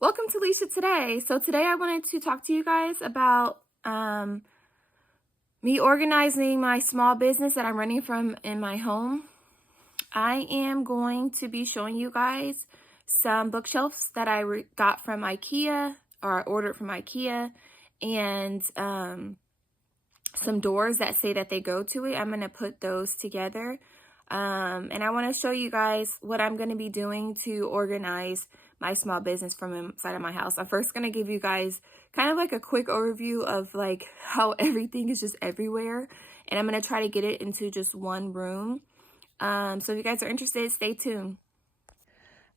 Welcome to Leisha Today. So today I wanted to talk to you guys about me organizing my small business that I'm running from in my home. I am going to be showing you guys some bookshelves that I got from IKEA, or ordered from IKEA, and some doors that say that they go to it. I'm going to put those together. And I want to show you guys what I'm going to be doing to organize my small business from inside of my house. I'm first going to give you guys kind of like a quick overview of like how everything is just everywhere. And I'm going to try to get it into just one room. So if you guys are interested, stay tuned.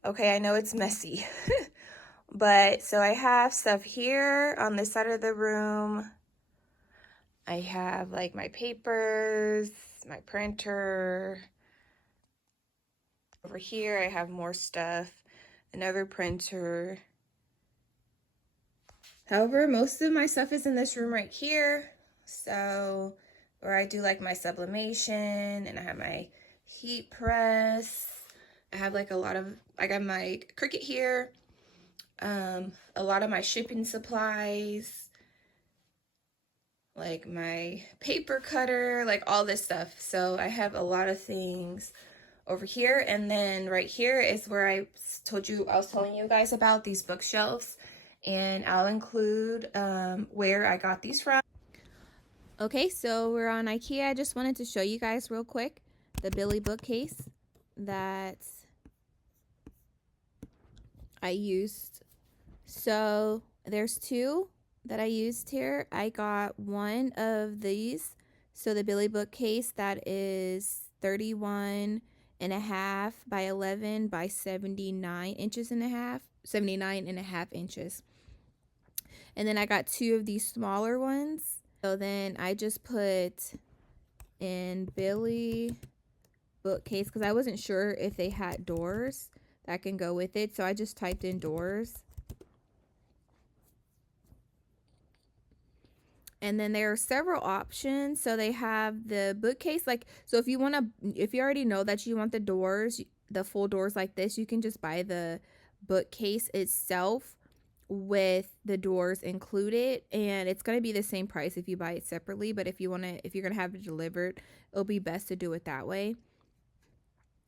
Okay, I know it's messy. But so I have stuff here on this side of the room. I have like my papers, my printer. Over here, I have more stuff, another printer. However, most of my stuff is in this room right here. So, where I do like my sublimation, and I have my heat press. I have like I got my Cricut here. A lot of my shipping supplies, like my paper cutter, like all this stuff. So I have a lot of things over here. And then right here is where I was telling you guys about these bookshelves, and I'll include where I got these from. Okay, so we're on IKEA. I just wanted to show you guys real quick the Billy bookcase that I used. So there's two that I used here. I got one of these. So the Billy bookcase that is 31 and a half by 11 by 79 inches and a half, 79 and a half inches. And then I got two of these smaller ones. So then I just put in Billy bookcase because I wasn't sure if they had doors that can go with it. So I just typed in doors. And then there are several options. So they have the bookcase, so if you already know that you want the doors, the full doors like this, you can just buy the bookcase itself with the doors included, and it's going to be the same price if you buy it separately. But if you're going to have it delivered, it'll be best to do it that way.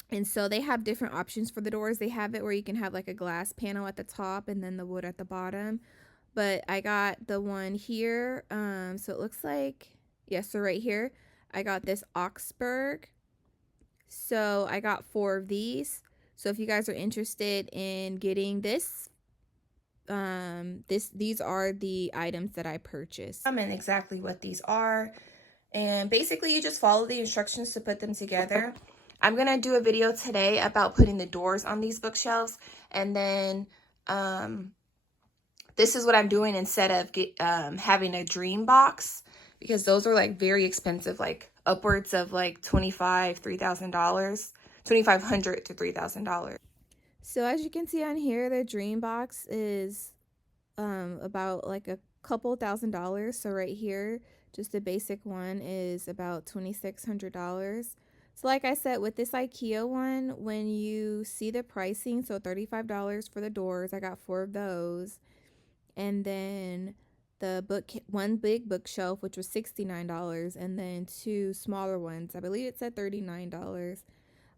And so they have different options for the doors. They have it where you can have like a glass panel at the top and then the wood at the bottom. But I got the one here, so it looks like, so right here, I got this OXBERG. So I got 4 of these. So if you guys are interested in getting this, these are the items that I purchased. And exactly what these are. And basically you just follow the instructions to put them together. I'm going to do a video today about putting the doors on these bookshelves, and then, this is what I'm doing instead of having a Dreambox, because those are like very expensive, like upwards of like $2,500 to $3,000. So as you can see on here, the Dreambox is about like a couple $1,000. So right here, just the basic one is about $2,600. So like I said, with this IKEA one, when you see the pricing, so $35 for the doors, I got 4 of those. And then the one big bookshelf, which was $69, and then 2 smaller ones, I believe it said $39,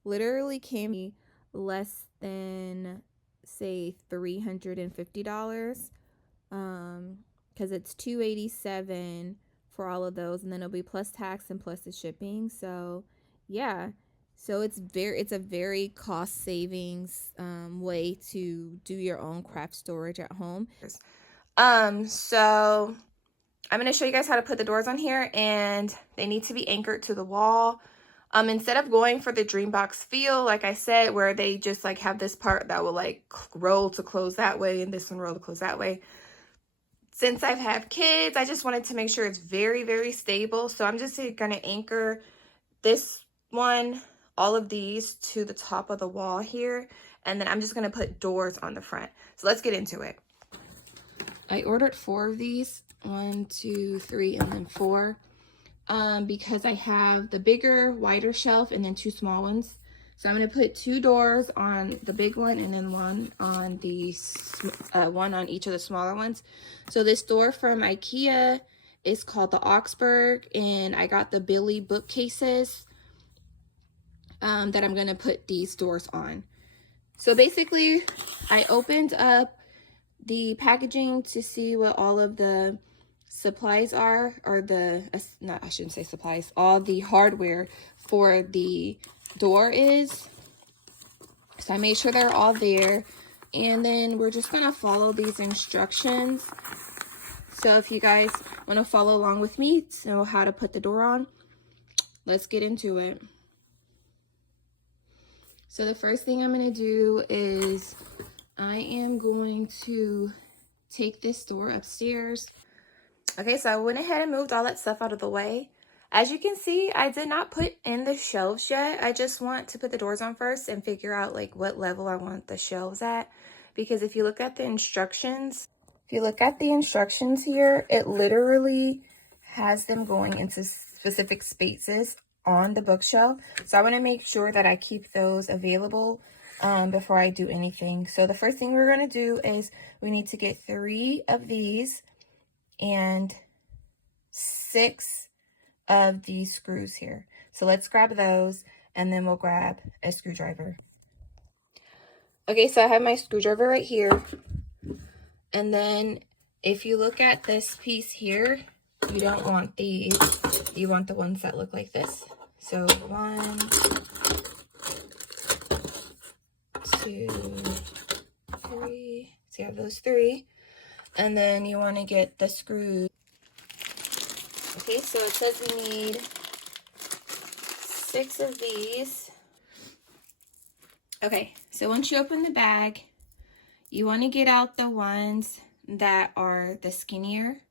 literally came less than, say, $350, because it's $287 for all of those, and then it'll be plus tax and plus the shipping. So yeah, so it's a very cost savings way to do your own craft storage at home. So I'm going to show you guys how to put the doors on here, and they need to be anchored to the wall. Instead of going for the Dreambox feel, like I said, where they just like have this part that will like roll to close that way and this one roll to close that way. Since I've had kids, I just wanted to make sure it's very, very stable. So I'm just going to anchor this one, all of these to the top of the wall here. And then I'm just going to put doors on the front. So let's get into it. I ordered 4 of these, 1, 2, 3, and then 4, because I have the bigger, wider shelf and then 2 small ones. So I'm going to put 2 doors on the big one and then one on the one on each of the smaller ones. So this door from IKEA is called the OXBERG, and I got the Billy bookcases that I'm going to put these doors on. So basically, I opened up the packaging to see what all of the supplies are, or not, I shouldn't say supplies, all the hardware for the door is. So I made sure they're all there, and then we're just gonna follow these instructions. So if you guys want to follow along with me to know how to put the door on, let's get into it. So the first thing I'm going to do is I am going to take this door upstairs. Okay, so I went ahead and moved all that stuff out of the way. As you can see, I did not put in the shelves yet. I just want to put the doors on first and figure out like what level I want the shelves at. Because if you look at the instructions, here, it literally has them going into specific spaces on the bookshelf. So I want to make sure that I keep those available before I do anything. So the first thing we're going to do is we need to get 3 of these and 6 of these screws here. So let's grab those, and then we'll grab a screwdriver. Okay, so I have my screwdriver right here. And then if you look at this piece here, you don't want these. You want the ones that look like this. So 1, 2, 3. So you have those 3. And then you want to get the screws. Okay, so it says we need 6 of these. Okay, so once you open the bag, you want to get out the ones that are the skinnier.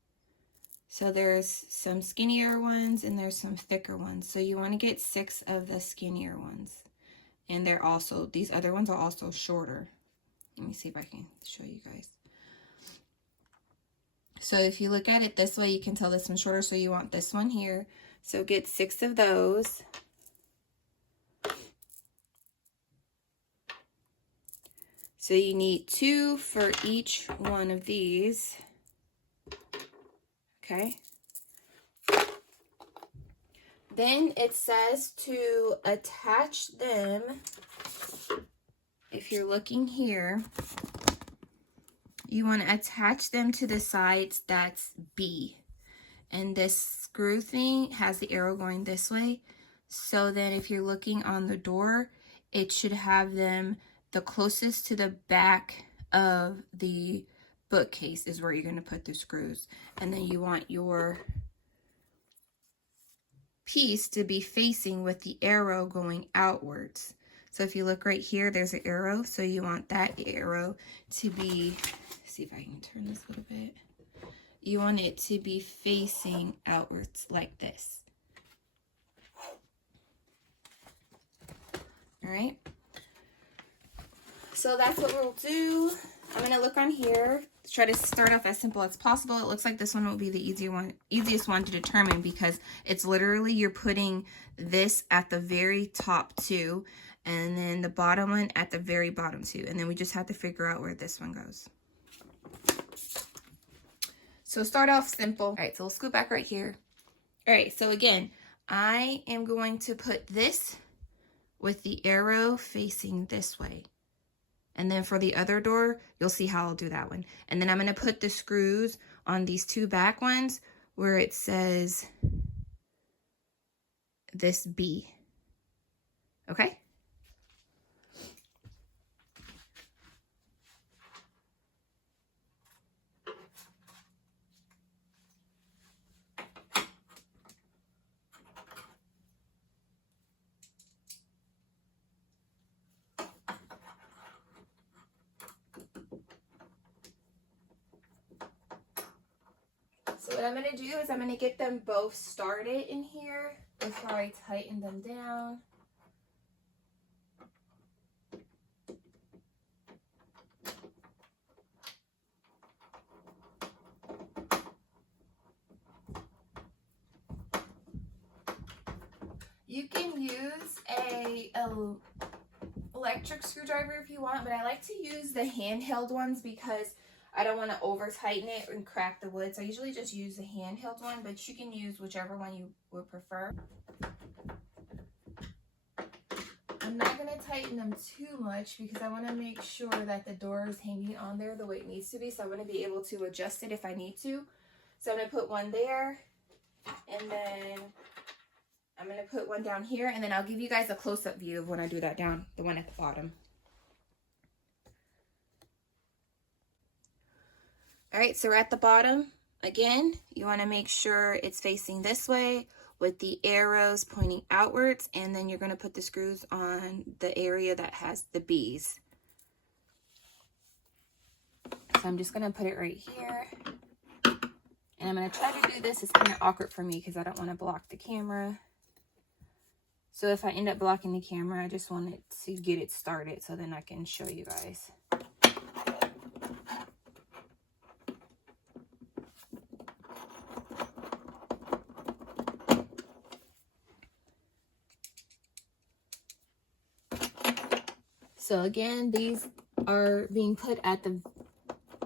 So there's some skinnier ones and there's some thicker ones. So you want to get 6 of the skinnier ones. And they're also, these other ones are also shorter. Let me see if I can show you guys. So if you look at it this way, you can tell this one's shorter. So you want this one here. So get 6 of those. So you need 2 for each one of these. Okay. Then it says to attach them. If you're looking here, you want to attach them to the sides that's B. And this screw thing has the arrow going this way. So then if you're looking on the door, it should have them the closest to the back of the bookcase is where you're going to put the screws. And then you want your piece to be facing with the arrow going outwards. So if you look right here, there's an arrow. So you want that arrow to be, see if I can turn this a little bit. You want it to be facing outwards like this. All right. So that's what we'll do. I'm going to look on here, try to start off as simple as possible. It looks like this one will be the easiest one to determine because it's literally you're putting this at the very top 2 and then the bottom one at the very bottom 2. And then we just have to figure out where this one goes. So start off simple. All right, so we'll scoot back right here. All right, so again, I am going to put this with the arrow facing this way. And then for the other door, you'll see how I'll do that one. And then I'm going to put the screws on these 2 back ones where it says this B. Okay? So what I'm going to do is I'm going to get them both started in here before I tighten them down. You can use a electric screwdriver if you want, but I like to use the handheld ones because I don't want to over tighten it and crack the wood. So I usually just use the handheld one, but you can use whichever one you would prefer. I'm not going to tighten them too much because I want to make sure that the door is hanging on there the way it needs to be. So I want to be able to adjust it if I need to. So I'm going to put one there, and then I'm going to put one down here, and then I'll give you guys a close-up view of when I do that down, the one at the bottom. All right, so we're at the bottom. Again, you want to make sure it's facing this way with the arrows pointing outwards, and then you're going to put the screws on the area that has the B's. So I'm just going to put it right here. And I'm going to try to do this. It's kind of awkward for me because I don't want to block the camera. So if I end up blocking the camera, I just wanted to get it started so then I can show you guys. So again, these are being put at the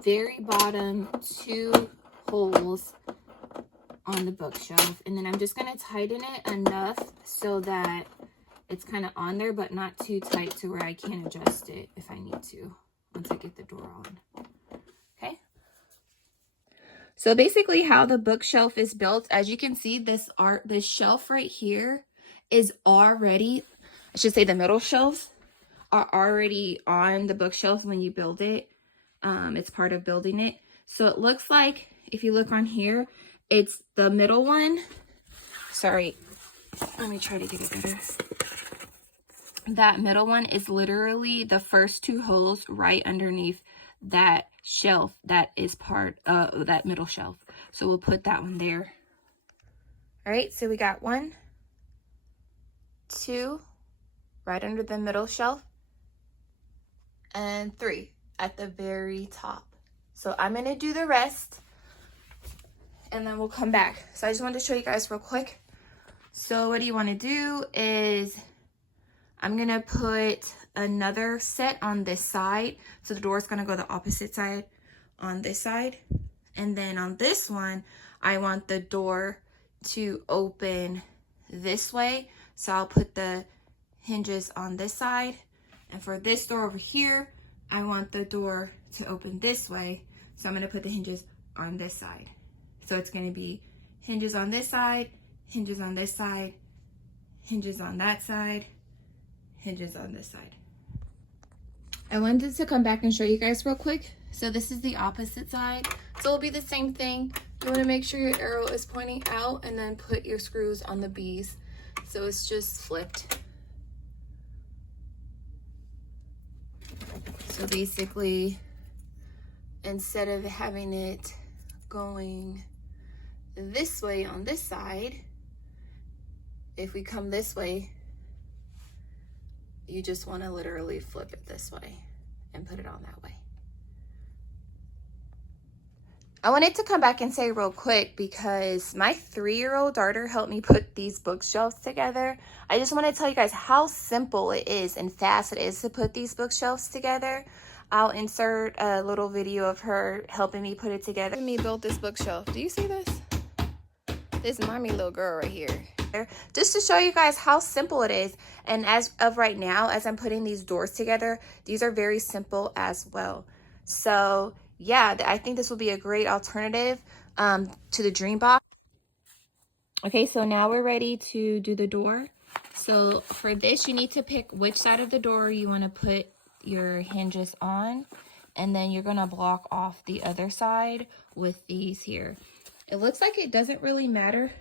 very bottom 2 holes on the bookshelf. And then I'm just going to tighten it enough so that it's kind of on there, but not too tight to where I can't adjust it if I need to once I get the door on. Okay. So basically how the bookshelf is built, as you can see, this shelf right here is already, I should say the middle shelves are already on the bookshelf when you build it. It's part of building it. So it looks like, if you look on here, it's the middle one. Sorry, let me try to get it better. That middle one is literally the first 2 holes right underneath that shelf that is part of that middle shelf. So we'll put that one there. All right, so we got 1, 2, right under the middle shelf, and 3 at the very top. So I'm gonna do the rest and then we'll come back. So I just wanted to show you guys real quick. So what you want to do is I'm gonna put another set on this side. So the door is gonna go the opposite side on this side. And then on this one, I want the door to open this way. So I'll put the hinges on this side. And for this door over here, I want the door to open this way. So I'm gonna put the hinges on this side. So it's gonna be hinges on this side, hinges on this side, hinges on that side, hinges on this side. I wanted to come back and show you guys real quick. So this is the opposite side. So it'll be the same thing. You wanna make sure your arrow is pointing out and then put your screws on the B's. So it's just flipped. So basically, instead of having it going this way on this side, if we come this way, you just want to literally flip it this way and put it on that way. I wanted to come back and say real quick, because my 3-year-old daughter helped me put these bookshelves together. I just want to tell you guys how simple it is and fast it is to put these bookshelves together. I'll insert a little video of her helping me put it together. Me built this bookshelf. Do you see this? This mommy little girl right here. Just to show you guys how simple it is. And as of right now, as I'm putting these doors together, these are very simple as well. So yeah, I think this will be a great alternative to the Dreambox. Okay, so now we're ready to do the door. So for this, you need to pick which side of the door you want to put your hinges on, and then you're going to block off the other side with these here. It looks like it doesn't really matter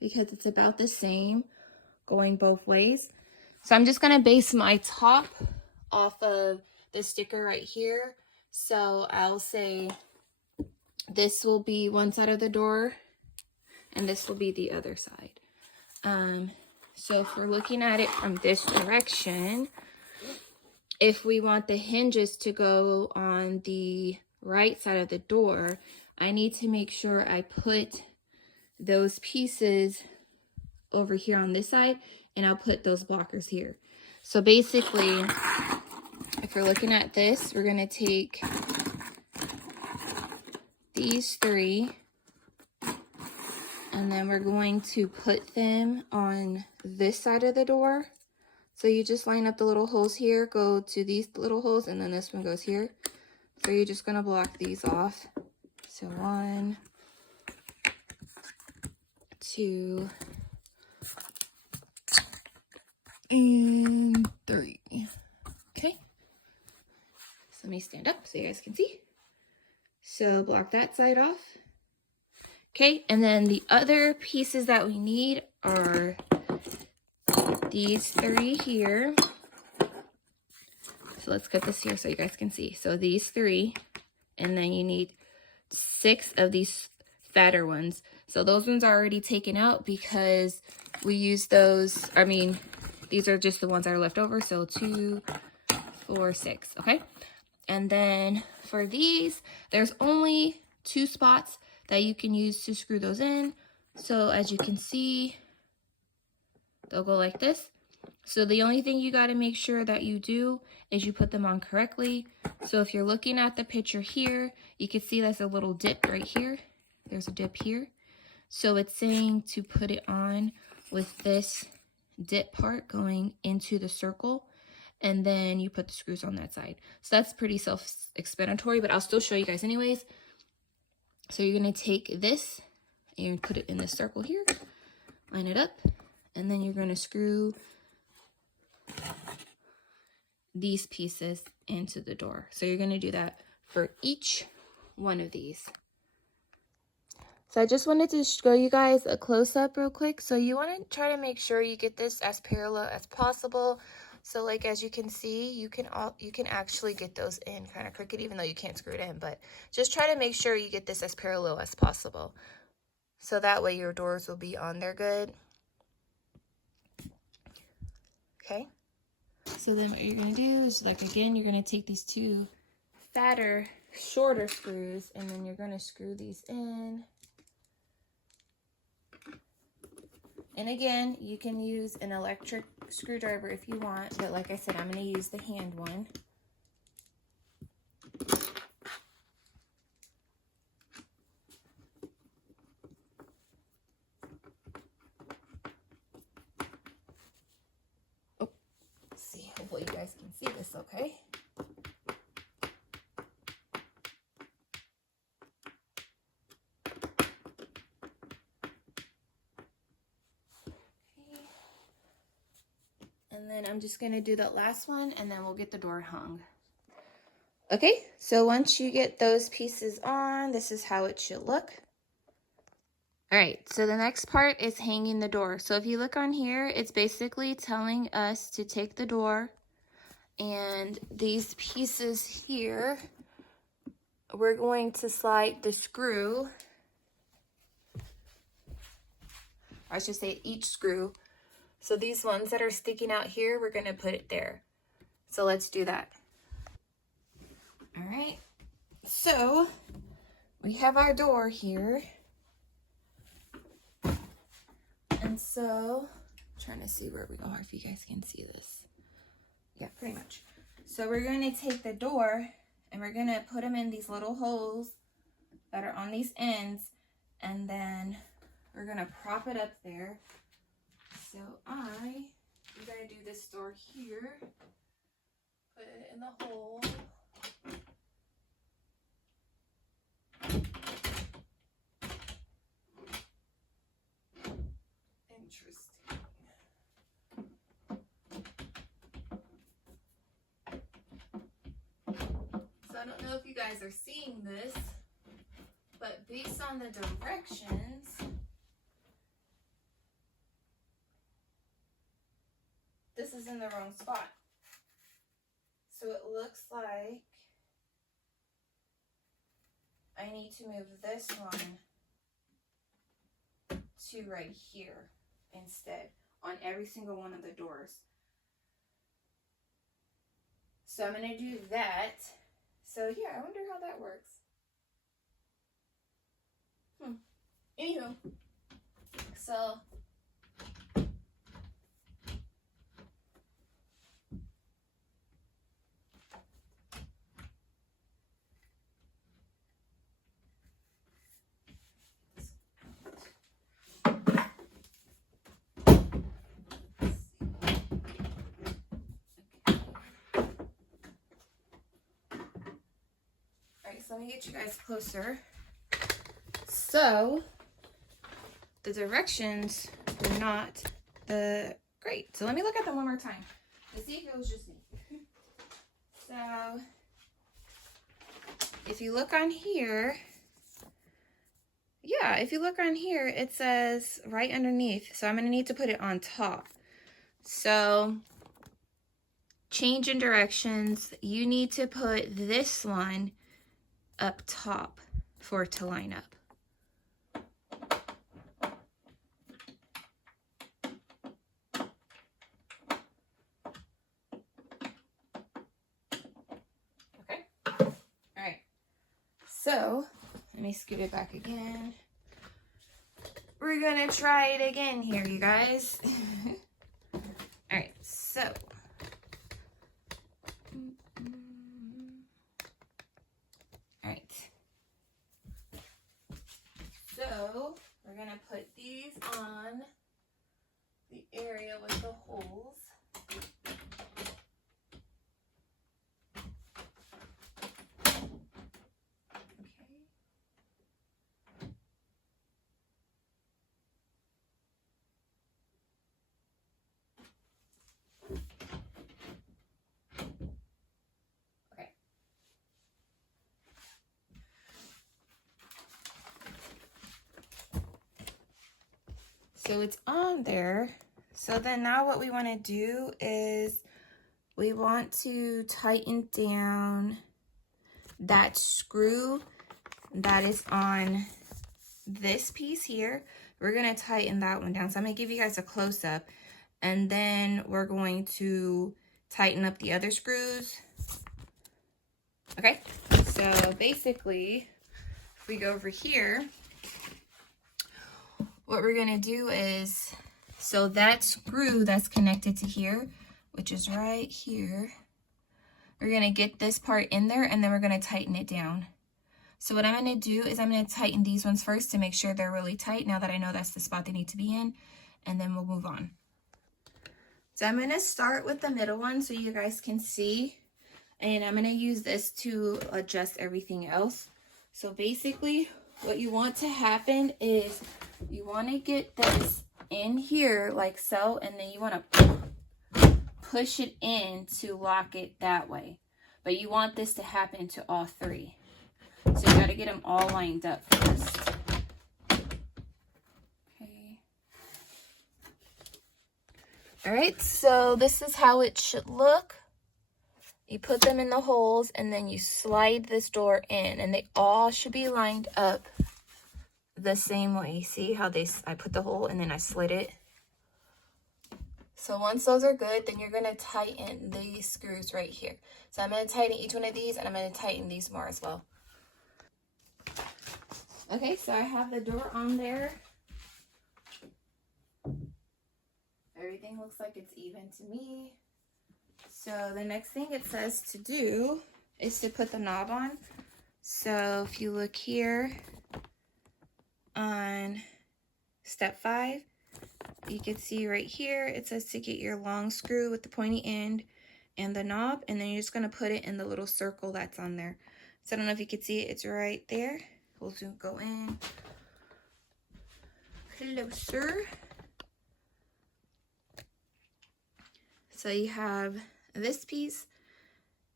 because it's about the same going both ways. So I'm just going to base my top off of the sticker right here. So I'll say this will be one side of the door and this will be the other side. So if we're looking at it from this direction, if we want the hinges to go on the right side of the door, I need to make sure I put those pieces over here on this side, and I'll put those blockers here. So basically, if you're looking at this, we're going to take these 3, and then we're going to put them on this side of the door. So you just line up the little holes here, go to these little holes, and then this one goes here. So you're just going to block these off. So 1, 2, and 3. Okay. So let me stand up so you guys can see. So block that side off. Okay, and then the other pieces that we need are these 3 here. So let's cut this here so you guys can see. So these 3, and then you need 6 of these fatter ones. So those ones are already taken out because we use those. I mean, these are just the ones that are left over. So 2, 4, 6. Okay. And then for these, there's only 2 spots that you can use to screw those in. So as you can see, they'll go like this. So the only thing you got to make sure that you do is you put them on correctly. So if you're looking at the picture here, you can see there's a little dip right here. There's a dip here. So it's saying to put it on with this dip part going into the circle, and then you put the screws on that side. So that's pretty self-explanatory, but I'll still show you guys anyways. So you're going to take this and put it in this circle here, line it up, and then you're going to screw these pieces into the door. So you're going to do that for each one of these. So I just wanted to show you guys a close-up real quick. So you want to try to make sure you get this as parallel as possible. So like as you can see, you can actually get those in kind of crooked, even though you can't screw it in. But just try to make sure you get this as parallel as possible. So that way your doors will be on there good. Okay. So then what you're going to do is, like, again, you're going to take these 2 fatter, shorter screws, and then you're going to screw these in. And again, you can use an electric screwdriver if you want, but like I said, I'm going to use the hand one. Oh, let's see, hopefully you guys can see this okay. And then I'm just going to do that last one, and then we'll get the door hung. Okay, so once you get those pieces on, this is how it should look. All right, so the next part is hanging the door. So if you look on here, it's basically telling us to take the door, and these pieces here, we're going to slide the screw, I should say each screw. So these ones that are sticking out here, we're going to put it there. So let's do that. All right, so we have our door here. And so, I'm trying to see where we are, if you guys can see this. Yeah, pretty much. So we're going to take the door and we're going to put them in these little holes that are on these ends. And then we're going to prop it up there. So I'm going to do this door here. Put it in the hole. Interesting. So I don't know if you guys are seeing this, but based on the directions, this is in the wrong spot. So it looks like I need to move this one to right here instead on every single one of the doors. So I'm going to do that. So yeah, I wonder how that works. Anywho, so so let me get you guys closer. So the directions were not great. So let me look at them one more time to see if it was just me. So if you look on here, yeah, if you look on here, it says right underneath. So I'm going to need to put it on top. So change in directions, you need to put this one up top for it to line up. Okay. All right. So let me scoot it back again. We're gonna try it again here, you guys. All right, so. All right. So we're gonna put these on the area with the holes. So it's on there. So then now what we want to do is we want to tighten down that screw that is on this piece here. We're going to tighten that one down. So I'm going to give you guys a close-up, and then we're going to tighten up the other screws. Okay, so basically, if we go over here, what we're gonna do is, so that screw that's connected to here, which is right here, we're gonna get this part in there, and then we're gonna tighten it down. So what I'm gonna do is I'm gonna tighten these ones first to make sure they're really tight, now that I know that's the spot they need to be in, and then we'll move on. So I'm gonna start with the middle one so you guys can see, and I'm gonna use this to adjust everything else. So basically, what you want to happen is you want to get this in here like so, and then you want to push it in to lock it that way. But you want this to happen to all three. So you got to get them all lined up first. Okay. All right, so this is how it should look. You put them in the holes, and then you slide this door in, and they all should be lined up the same way. See how I put the hole and then I slid it? So once those are good, then you're going to tighten these screws right here. So I'm going to tighten each one of these, and I'm going to tighten these more as well. Okay, so I have the door on there. Everything looks like it's even to me. So the next thing it says to do is to put the knob on. So if you look here on step 5, you can see right here it says to get your long screw with the pointy end and the knob, and then you're just going to put it in the little circle that's on there. So I don't know if you can see it, it's right there. We'll zoom, go in closer. So you have this piece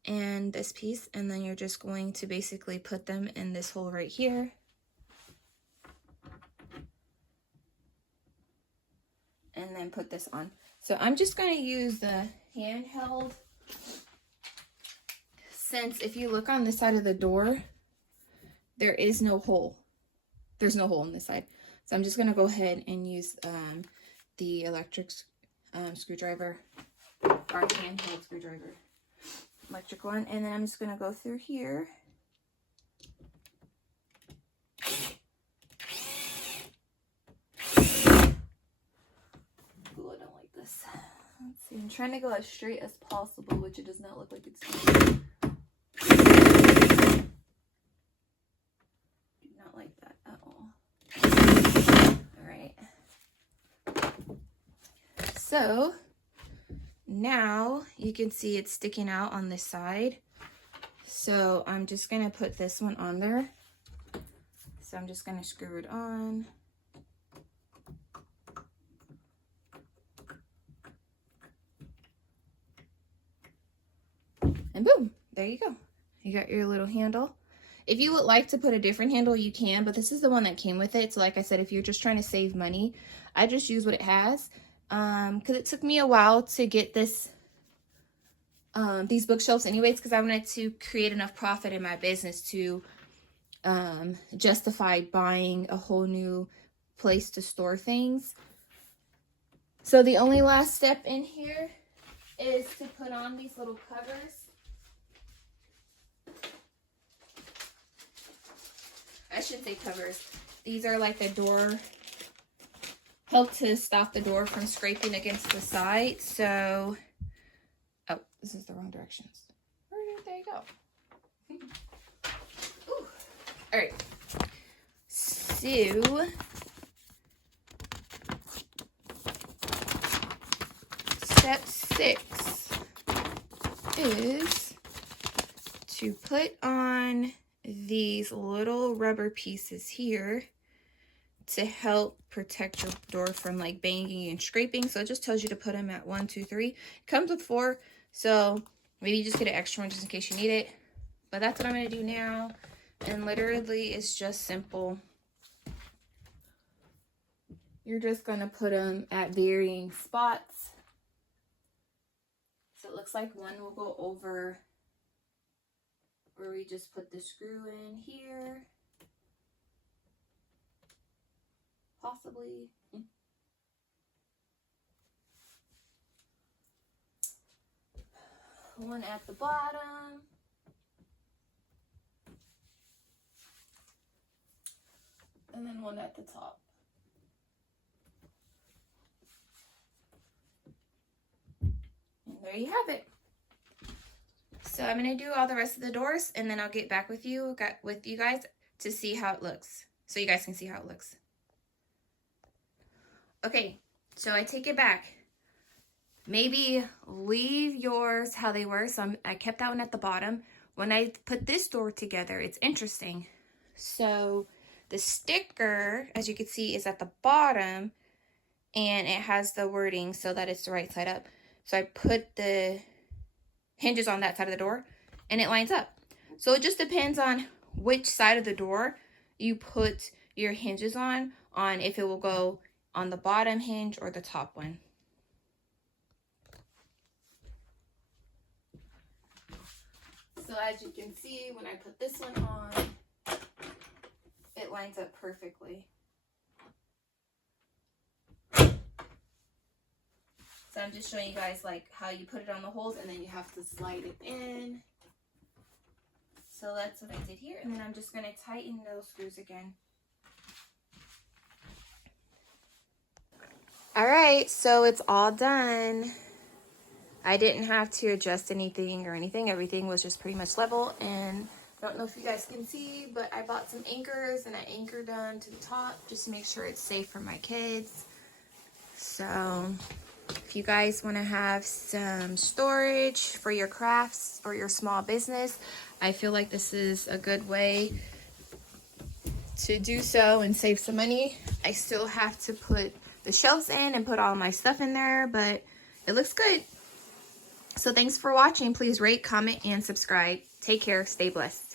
and this piece, and then you're just going to basically put them in this hole right here. And then put this on. So I'm just going to use the handheld, since if you look on this side of the door, there is no hole. There's no hole on this side. So I'm just going to go ahead and use the electric screwdriver, or handheld screwdriver, electric one, and then I'm just going to go through here. Let's see, I'm trying to go as straight as possible, which it does not look like it's doing. Do not like that at all. Alright. So, now you can see it's sticking out on this side. So I'm just gonna put this one on there. So I'm just gonna screw it on. And boom, there you go. You got your little handle. If you would like to put a different handle, you can, but this is the one that came with it. So like I said, if you're just trying to save money, I just use what it has. Because it took me a while to get this, these bookshelves anyways, because I wanted to create enough profit in my business to justify buying a whole new place to store things. So the only last step in here is to put on these little covers. I should say covers. These are like the door, help to stop the door from scraping against the side. So, oh, this is the wrong directions. There you go. Ooh. All right. So, step 6 is to put on these little rubber pieces here to help protect your door from like banging and scraping. So it just tells you to put them at 1, 2, 3. It comes with 4, so maybe you just get an extra one just in case you need it. But that's what I'm going to do now. And literally it's just simple. You're just going to put them at varying spots. So it looks like one will go over where we just put the screw in here. Possibly. One at the bottom. And then one at the top. And there you have it. So I'm going to do all the rest of the doors, and then I'll get back with you guys to see how it looks. So you guys can see how it looks. Okay, so I take it back. Maybe leave yours how they were. So I kept that one at the bottom. When I put this door together, it's interesting. So the sticker, as you can see, is at the bottom, and it has the wording so that it's the right side up. So I put the hinges on that side of the door, and it lines up. So it just depends on which side of the door you put your hinges on if it will go on the bottom hinge or the top one. So as you can see, when I put this one on, it lines up perfectly. So I'm just showing you guys like how you put it on the holes, and then you have to slide it in. So that's what I did here, and then I'm just going to tighten those screws again. All right, so it's all done. I didn't have to adjust anything or anything. Everything was just pretty much level, and I don't know if you guys can see, but I bought some anchors, and I anchored them to the top just to make sure it's safe for my kids. So if you guys want to have some storage for your crafts or your small business, I feel like this is a good way to do so and save some money. I still have to put the shelves in and put all my stuff in there, but it looks good. So thanks for watching. Please rate, comment, and subscribe. Take care. Stay blessed.